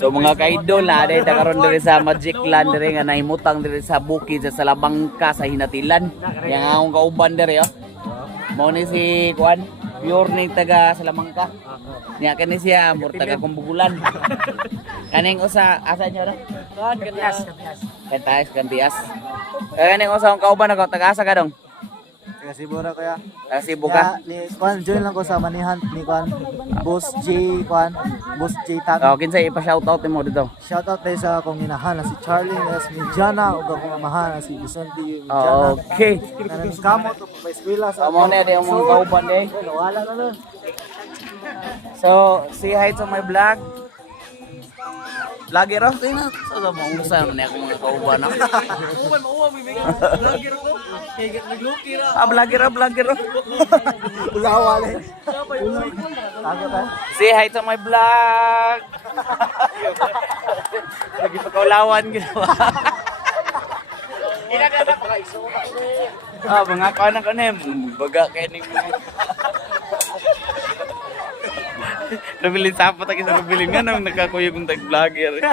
So mga ka-idol na dahil karon diri sa Magic Land diri nga nahimutang diri sa bukid sa Salabangka sa Hinatilan. Yang akong kauban diri oh. Mao ni si Kuan, pure ni taga Salabangka. Nya kani siya mur taga Kumbugulan. Kaning usa asa nyo ra? Kuan Kantias. Kantias. Kaning usa akong kauban ako taga asa ka dong? Kasi bura ko ya. Taga Cebu ka? Ni Kwan, join lang ko sa manihan ni Kwan. Boss J Kwan, Boss J Tag. Oh, kinsa ipa-shoutout mo dito? Shoutout tayo sa akong inahan na si Charlie S. Mijana ug akong amahan na si Vicente Mijana. Okay. Nanang kamot ug pa eskwela sa Amo na yung mga kauban eh. wala na nun. So, say hi to my vlog. Vlogger ako. Tingnan. So, mo usa man ako mga kauban ako. Uwan mauwa mi mga vlogger ko. Kaya nagluki ra. Vlogger ako. Ulawa le. Tago ta. Say hi to my vlog. Lagi pa kaulawan ginawa. Mga kanan ko na baga kay ning Nabilin sa apa tayo sa nabilin nga nang nakakuyog ng tag vlogger.